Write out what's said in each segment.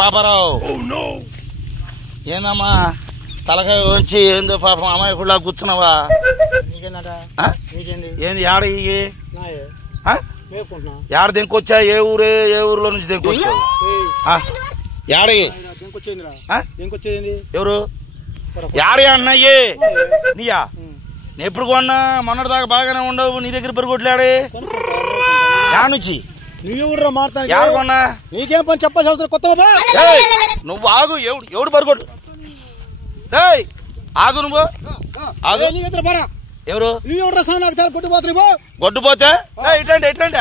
పాపారావు ఏందమ్మా తలకాయ వచ్చి ఏందో పాపం అమాయకుడిలా కూర్చున్నావా? ఏంది యాడ యాడ దింకొచ్చా? ఏ ఊర్లో నుంచి దింకొచ్చావు? యాడ ఎవరు యాడ అన్నయ్యే నీయా? నేను ఎప్పుడు కొన్నా మొన్నటి దాకా బాగానే ఉండవు, నీ దగ్గర బరిగొట్లాడే యాడ నుంచి నువ్వు మాట్లాడు యాడ కొన్నా? నీకేం పని చెప్పాల్సి కొత్త నువ్వు ఆగు. ఎవడు బరిగొట్టు ఆగు, నువ్వు ఆగు. ఎవరు గొడ్డుపోతే ఇట్లాంటి ఎట్లాంటి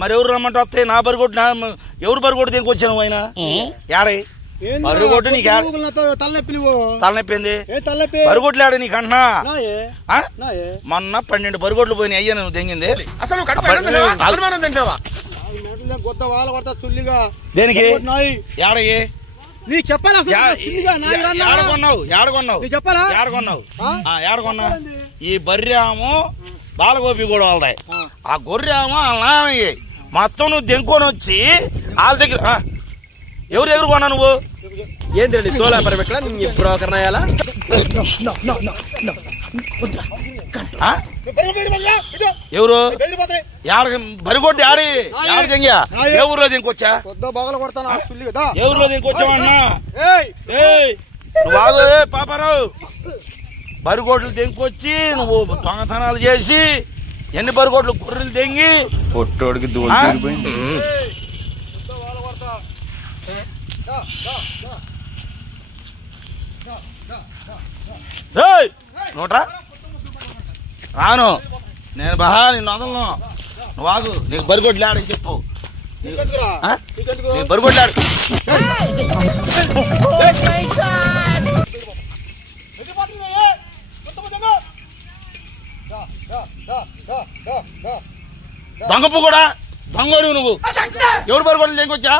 మరి ఎవరు రమ్మంటే వస్తాయి? నా బరిగొట్టు ఎవరు బరిగొట్టు దీనికి వచ్చాను ఆయన యాడై బరిగొట్టు నీకు తలనొప్పింది బరిగొట్లాడు నీకు అంటున్నా. మొన్న 12 బరిగొట్లు పోయినాయి అయ్యా నువ్వు దెంగింది దేనికి? యాడయ్యే నీకు చెప్పాలి ఏడకొన్నావు? ఈ బర్రెమో బాలగోపి కూడా వాళ్ళదాయి, ఆ గొర్రెమో వాళ్ళ నాన్నయ్యి. మొత్తం నువ్వు దెంకొని వచ్చి వాళ్ళ దగ్గర ఎవరి దగ్గర కొన్నా నువ్వు? ఏంటి తోలా పెట్టా బ్రోకర్ నాయాలా? ఎవరు బరిగొడ్డు ఆడి దెంగా? ఏ ఊర్లో దింకొచ్చా? ఏ ఊర్లో దింకొచ్చావన్నా? నువ్వు ఆగు పాపారావు. బరిగొడ్లు దెంకొచ్చి నువ్వు దొంగతనాలు చేసి ఎన్ని బరిగొడ్లు గొర్రెలు దెంగి పొట్టోడికి నోట్రా రాను నేను బహా నిన్ను వదలను. నువ్వు ఆగు. నీకు బరిగొడ్లాడు చెప్పు. బరిగొడ్లాడు దొంగపు కూడా దొంగడు నువ్వు. ఎవరు బరిగొడ్లు దేనికొచ్చా?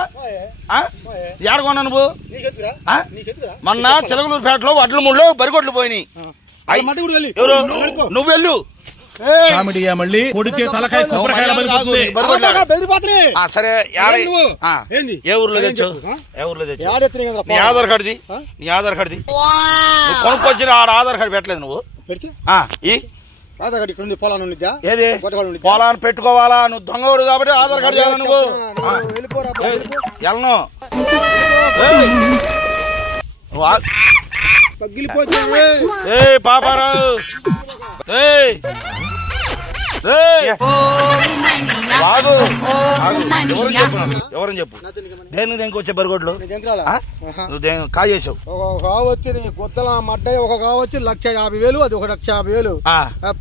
ఏడకొన్నా నువ్వు? మొన్న చిలకలూరుపేటలో వడ్ల ముళ్ళు బరిగొడ్లు పోయినాయి. ఎవరు? నువ్వు వెళ్ళు. మళ్ళీ కొడితే తలకాయ సరే ఏ ఊర్లో తెచ్చావు? ఏ ఊర్లో తెచ్చావు? నీ ఆధార్ కార్డుది, నీ ఆధార్ కార్డుది కొనుక్కొచ్చిన ఆధార్ కార్డు పెట్టలేదు నువ్వు. ఏది పొలాన్ని పెట్టుకోవాలా? నువ్వు దొంగడు కాబట్టి ఆధార్ కార్డు చేయాలి నువ్వు. వెళ్ళను పాపారావు. ఎవరని చెప్పు. దేని దేనికి బరిగొడ్లు నువ్వు కాజేసావు? ఒక కావచ్చు గుద్దల మడ్డాయి, ఒక కావచ్చు 1,50,000, అది 1,50,000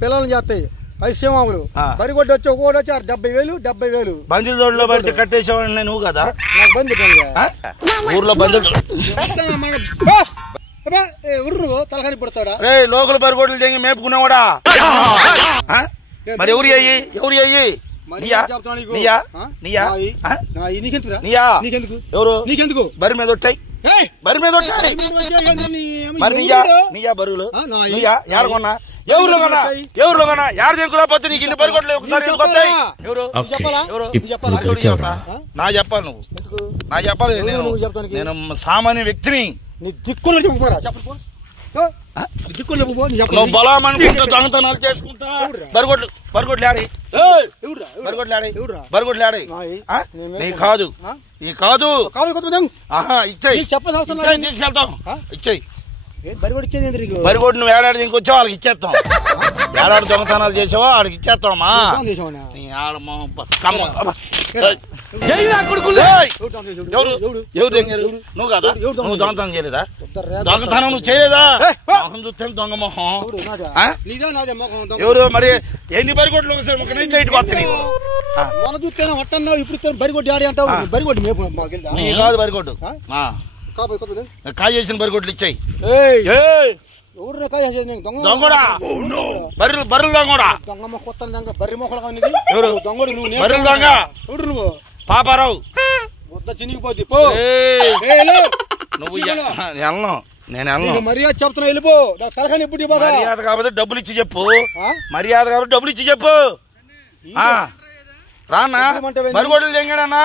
పిల్లలు చేస్తాయి. అది సింహాములు బరిగొడ్డు వచ్చి ఒకటి వచ్చి 70,000 బంధువుల తోటలో పడితే కట్టేసావని నువ్వు కదా? నాకు బంధు ఊర్లో బంధువులు తలకాని పడతాడా? రే లోకల్ బరిగొడ్లు తెంగి మేపుకున్నావాడా? మరి ఎవరు అయ్యి ఎవరు అయ్యి? ఎవరు? నీకెందుకు? బరి మీద వచ్చాయి, బరి మీద వచ్చాయి. మరి నీయా బరువులు ఏడకొన్నా? ఎవరిలో కన్నా? ఎవరిలో కన్నా? ఏడ దింకురా పోతే నీకు ఇన్ని బరిగొడ్లు ఒకసారి ఎవరు? నా చెప్పాలి నువ్వు, నా చెప్పాలి. నేను సామాన్య వ్యక్తిని. బలామని దొంగతనాలు చేసుకుంటా బరిగొడ్లు ఆడి బరిగొడ్లు ఆడి నీ కాదు, నీ కాదు. ఇచ్చాయి తీసుకెళ్తాం. ఇచ్చాయి బరిగొడ్డు. నువ్వు ఏడాది ఇంకొచ్చావు వాళ్ళకి ఇచ్చేస్తాం. ఏడాది దొంగతనాలు చేసావో వాళ్ళకి ఇచ్చేస్తామా? నువ్వు కదా? నువ్వు దొంగతనం చేయలేదా? దొంగతనం నువ్వు చేయలేదా? దొంగ మొహం ఎవరు? మరి ఎన్ని బరిగొడ్లు ఒకసారి ఒక నైట్ నైట్కి వస్తాయి? ఇప్పుడు బరిగొడ్డు ఆడి అంటావు. బరిగొడ్డు నీ కాదు బరిగొడ్డు, కాజేసిన బరిగొడ్లు ఇచ్చాయి. దొంగడా బర్రెలు దొంగడా? ఎవరు బర్రెలు దొంగ? పాపారావు చినిగిపోద్ది. నువ్వు వెళ్ళను, నేను వెళ్ళను. మర్యాద చెప్తున్నా వెళ్ళిపో. తలకాని ఎప్పుడు మర్యాద కాబట్టి డబ్బులు ఇచ్చి చెప్పు. మర్యాద కాబట్టి డబ్బులు ఇచ్చి చెప్పు. రానా బరిగొడ్లు తెంగాడన్నా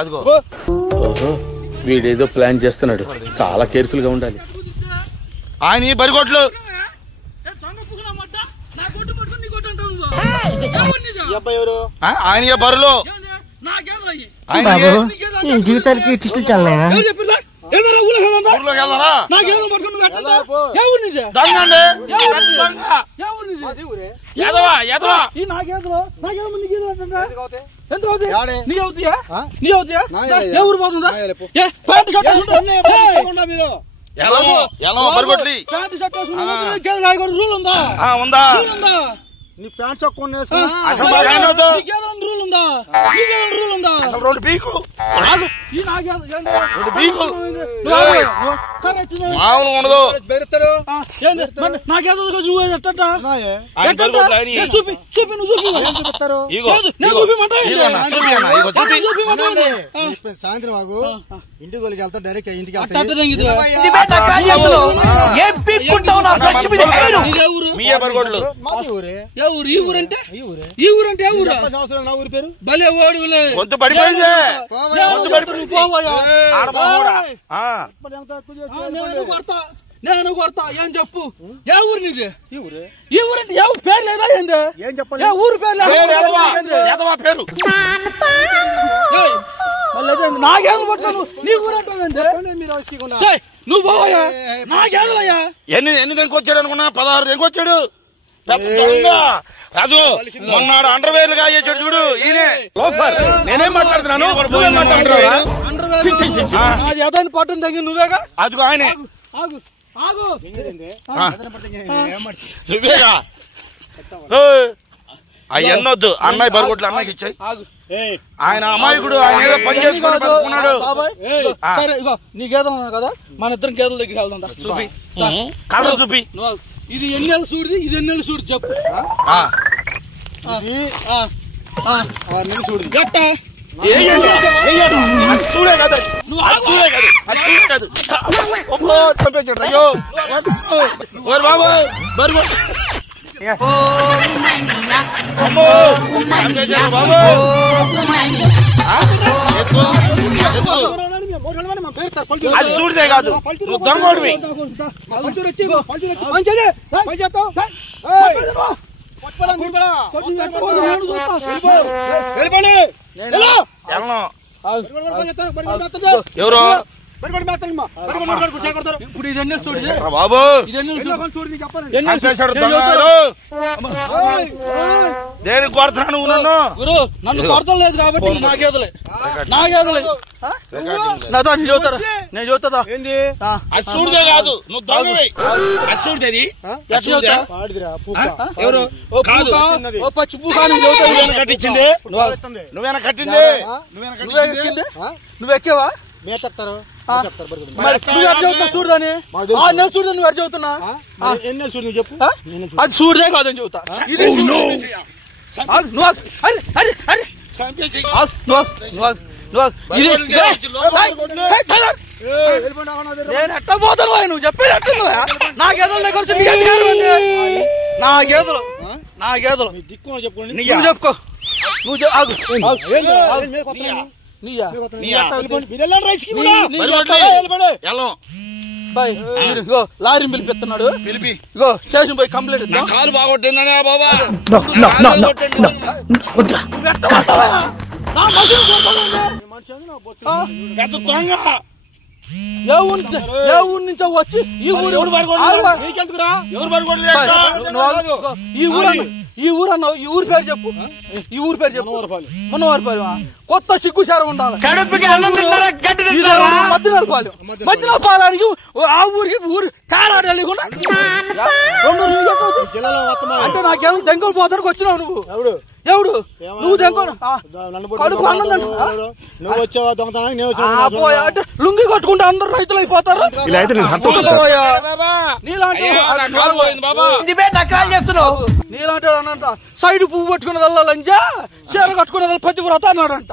అదిగో వీడేదో ప్లాన్ చేస్తున్నాడు, చాలా కేర్ఫుల్ గా ఉండాలి. ఆయన బరిగొడ్లు ఆయన బరులు జీవితానికి టిస్టులు చల్లనా ఉందా నీ ప్యాంట్ చొక్క మామూలు ఉండదు. సాయంత్రం బాగు ఇంటికి వాళ్ళకి వెళ్తా డైరెక్ట్ ఇంటికి సంవత్సరం నా ఊరి పేరు భలే ఓడులే కొంత పడిపోయింది. నేను కొడతా ఏం చెప్పు. ఏ ఊరు నీది? ఈ ఊరంటే ఎవరు పేరు లేదా? ఏం చెప్పాలి? ఊరు పేరు పేరు నాకేళ్ళు పడతాను. నీ ఊరంటే నువ్వు పోవయ్యా. నాకేళ్ళయ్యా. ఎన్ని దెంకొచ్చాడు అనుకున్నా? 16 దెంకొచ్చాడు. రాజు మొన్నాడు అండర్వేర్లుగా అయ్యేసాడు చూడు. నేనేం మాట్లాడుతున్నాను? ఏదైనా పట్టం తగ్గి నువ్వేగా. అదిగో ఆయనే. నువ్వేగా. అవన్నొద్దు. అమ్మాయి బరిగొడ్లు అమ్మాయికి ఇచ్చాయి. ఆయన అమాయకుడు. ఆయన ఏదో పని చేసుకుని బతుకున్నాడు. సరే ఇగో నీ గేదెలు ఉన్నా కదా, మన ఇద్దరం గేదెల దగ్గర వెళ్దాం. చూపి కళ్ళు చూపి. ఇది ఎన్నెళ్ళు చూడు, ఇది ఎన్నెళ్ళు చూడు చెప్పు. చూడు గట్ట చూడే కాదు, చూడే కాదు, చూడే కాదు. చంపేశాడు. అయ్యో బాబు బరిగొడ్లు అది చూడితే కాదు, దొంగోడివి. ఎవరు ఇప్పుడు ఇది ఎన్నెళ్ళు చూడు బాబు. దేనికి కొడుతున్నాను నువ్వు? నన్ను కొడతాం లేదు కాబట్టి నా గేదలే నేను చదువుతారా? నేను చదువుతా. అది చూడదే కాదు, నువ్వు దొంగవి. అది చూడేది ఎవరు? పచ్చి పూకాను కట్టించింది నువ్వేనా? కట్టింది నువ్వు ఎక్కేవా? చెప్తారు చూడదని చూడని నువ్వు చదువుతున్నా. ఎన్ని చూడు చెప్పు. అది చూడదే కాదని చెబుతా. నేను ఎట్ట పోతాను? నువ్వు చెప్పేది ఎట్ట? నా గేదెల దగ్గర నా గేదెలు దిక్కు చెప్పుకోండి. నువ్వు చెప్పుకో. లారీ పిలిపిస్తున్నాడు. పిలిపి ఇగో స్టేషన్ పోయి కంప్లైంట్ ఇద్దాం. కాలు బాగొట్టిందనే బాబా. పెద్ద దొంగ. ఏ ఊరు నుంచో వచ్చి ఈ ఊరు ఎవరు ఈ ఊరు అన్నావు. ఈ ఊరు పేరు చెప్పు. ఈ ఊరు పేరు చెప్పు. మనవారిపాలెం. కొత్త సిగ్గుచారం ఉండాలి. మధ్యపాలెనికి ఆ ఊరు తేడా తెలియకుండా అంటే నాకేమో దెంగలు పోతానికి వచ్చినావు నువ్వు. ఎవడు నువ్వు దెంకోడు నువ్వు వచ్చావా దొంగతనానికి నేను లుంగి కట్టుకుంటే అందరు రైతులు అయిపోతారు. నీలాంటి సైడ్ పువ్వు పట్టుకున్నదల్లా లంజా, చీర కట్టుకున్నదల్లా పతివ్రత అన్నాడంట.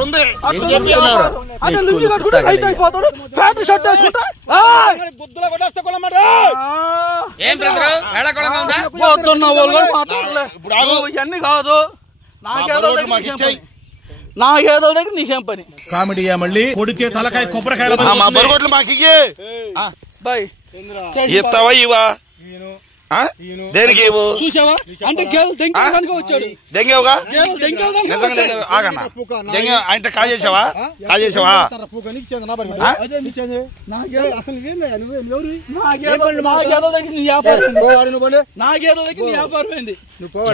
అంటే లుంగి కట్టుకుంటే రైతు అయిపోతాడు, ప్యాంటు షర్ట్ వేసుకుంటా గుద్దులో కొట్టేస్తే కొలమాట పోతున్న వాళ్ళు కూడా మాట్లాడలే. ఇవన్నీ కాదు, నాకేదో దగ్గర నీకేం పని. కామెడీయా మళ్ళీ కొడితే తలకాయ కొబ్బరికాయలు బాయ్ ఇస్తావా ఇవా దేనికి చూసావా? అంటే గేదెలు దెంగడానికి వచ్చాడు. దెంగేవుగా ఆగన్నా అంటే కాజేసావా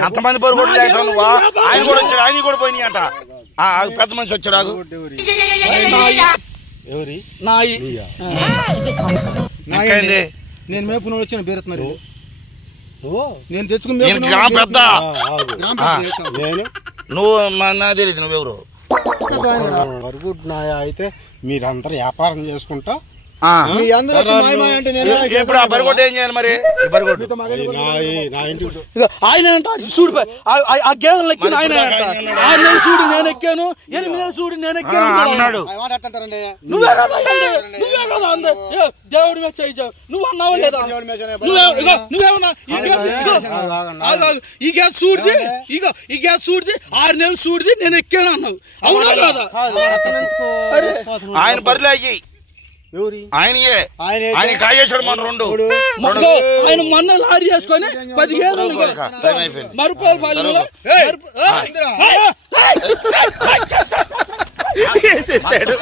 ఎంతమంది పొరుగుడు నువ్వు ఆయన కూడా వచ్చాడు, ఆయన కూడా పోయినాయి అంట. పెద్ద మనిషి వచ్చాడు. నాయి ఇంకైంది నేను మేపున వచ్చిన బీరుతున్నారు. నేను తెచ్చుకుని పెద్ద నువ్వు నాకు తెలియదు నువ్వెవరు. బరుగుడ్ నాయ అయితే మీరందరూ వ్యాపారం చేసుకుంటా ఇప్పుడు ఆ బరిగొడ్డు ఏం చేయాలి మరి? ఆయన చూడు ఆ గేదెలు ఎక్కిన ఆయన 6 నెలలు చూడు నేను ఎక్కాను, 8 నెలలు చూడు నేను ఎక్కాను అన్నాడు. నువ్వే కదా దేవుడి మీద చేయించావు. నువ్వు అన్నావా లేదా? నువ్వేమన్నా ఈ గ్యాస్ చూడిది, ఈ గ్యాస్ చూడిది 6 నెలలు చూడిది నేను ఎక్కాను అన్నావు. అవునా కదా? ఆయన బరిలాగి ఆయన కాజేశాడు మన రెండు. ఆయన మొన్న లారీ చేసుకొని 10 గేదెలు మరుపాలు పాలనలో వేసేసాడు.